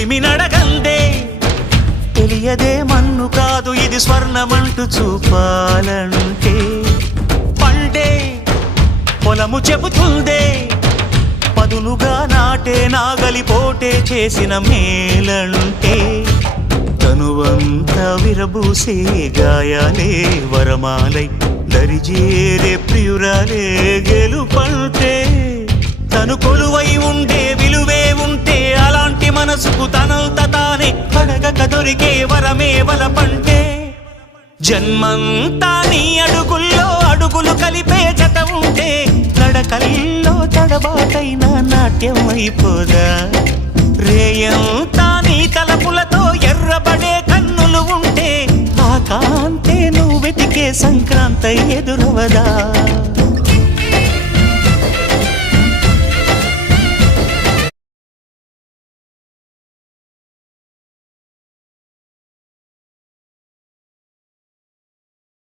కొలిమి నడగందే తెలియదే మన్ను కాదు ఇది స్వర్ణమంటూ చూపాలంటే పండే పొలము చెబుతుందే పదునుగా నాటే నాగలిపోటే చేసిన మేలంటే తనువంతా విరబూసే గాయాలే వరమాలై దరిజేరే ప్రియురాలే గెలుపంటే తను కొలువై ఉండే విలువే ఉంటే అలాంటి మనసుకు తనంత తానే అడగక దొరికే వరమే వలపంటే జన్మంతా నీ అడుగుల్లో అడుగులు కలిపే జత ఉంటే నడకల్లో తడబాటైన నాట్యం అయిపోదా రేయంతా నీ తలపులతో ఎర్రబడే కన్నులు ఉంటే ఆ కాంతే నువ్వు వెతికే సంక్రాంతి ఎదురవదా